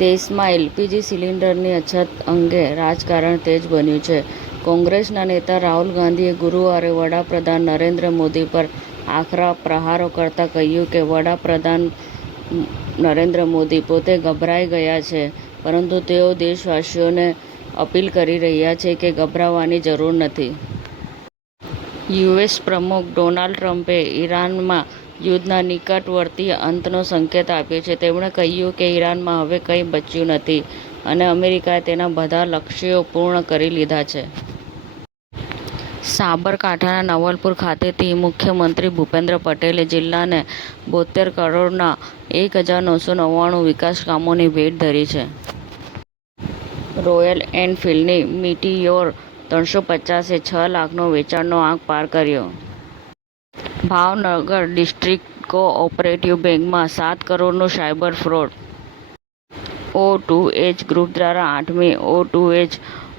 દેશમાં એલપીજી સિલિન્ડરની અછત અંગે રાજકારણ તેજ બન્યું છે. કોંગ્રેસના નેતા રાહુલ ગાંધીએ ગુરુવારે વડાપ્રધાન નરેન્દ્ર મોદી પર આકરા પ્રહારો કરતા કહ્યું કે વડાપ્રધાન નરેન્દ્ર મોદી પોતે ગભરાઈ ગયા છે, પરંતુ તેઓ દેશવાસીઓને અપીલ કરી રહ્યા છે કે ગભરાવાની જરૂર નથી. યુએસ પ્રમુખ ડોનાલ્ડ ટ્રમ્પે ઈરાનમાં યુદ્ધના નિકટવર્તી અંતનો સંકેત આપ્યો છે. તેમણે કહ્યું કે ઈરાનમાં હવે કંઈ બચ્યું નથી અને અમેરિકાએ તેના બધા લક્ષ્યો પૂર્ણ કરી લીધા છે. સાબરકાંઠાના નવલપુર ખાતેથી મુખ્યમંત્રી ભૂપેન્દ્ર પટેલે જિલ્લાને 72 કરોડના 1999 વિકાસ કામોની ભેટ ધરી છે. રોયલ એનફિલ્ડની મીટીયોર 350એ 6 લાખનો વેચાણનો આંક પાર કર્યો. ભાવનગર ડિસ્ટ્રિક્ટ કો-ઓપરેટિવ બેંકમાં 7 કરોડનું સાયબર ફ્રોડ. O2H ગ્રુપ દ્વારા 8મી O2H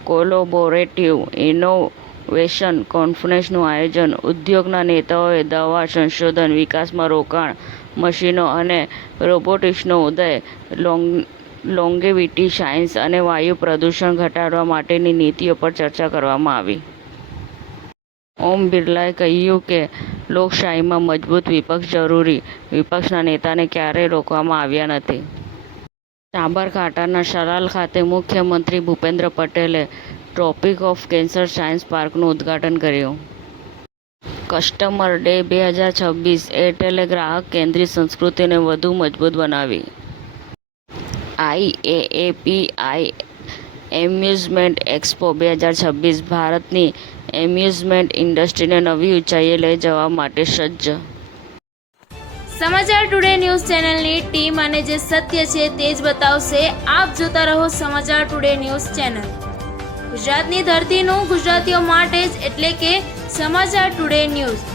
કોલેબોરેટિવ ઇનોવેશન કોન્ફરન્સનું આયોજન. ઉદ્યોગના નેતાઓએ દવા સંશોધન વિકાસમાં રોકાણ, મશીનો અને રોબોટિક્સનો ઉદય, લોંગેવિટી સાયન્સ અને વાયુ પ્રદૂષણ ઘટાડવા માટેની નીતિઓ પર ચર્ચા કરવામાં આવી. ઓમ બિરલાએ કહ્યું કે લોકશાહીમાં મજબૂત વિપક્ષ જરૂરી. વિપક્ષના નેતાને ક્યારેય રોકવામાં આવ્યા નથી. સાબરકાંઠાના સલાલ ખાતે મુખ્યમંત્રી ભૂપેન્દ્ર પટેલે ટ્રોપિક ઓફ કેન્સર સાયન્સ પાર્કનું ઉદ્ઘાટન કર્યું. કસ્ટમર ડે 2026 એરટેલે ગ્રાહક કેન્દ્રિત સંસ્કૃતિને વધુ મજબૂત બનાવી. IAAPI એમ્યુઝમેન્ટ એક્સપો 2026 ભારતની એમ્યુઝમેન્ટ ઇન્ડસ્ટ્રીને નવી ઊંચાઈએ લઈ જવા માટે સજ્જ. સમાચાર ટુડે ન્યૂઝ ચેનલની ટીમ અને જે સત્ય છે તે જ બતાવશે. આપ જોતા રહો સમાચાર ટુડે ન્યૂઝ ચેનલ. ગુજરાતની ધરતીનું ગુજરાતીઓ માટે જ, એટલે કે સમાચાર ટુડે ન્યૂઝ.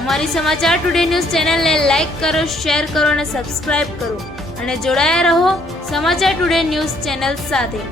અમારી સમાચાર ટુડે ન્યૂઝ ચેનલને લાઈક કરો, શેર કરો અને સબસ્ક્રાઇબ કરો અને જોડાયા રહો સમાચાર ટુડે ન્યૂઝ ચેનલ સાથે.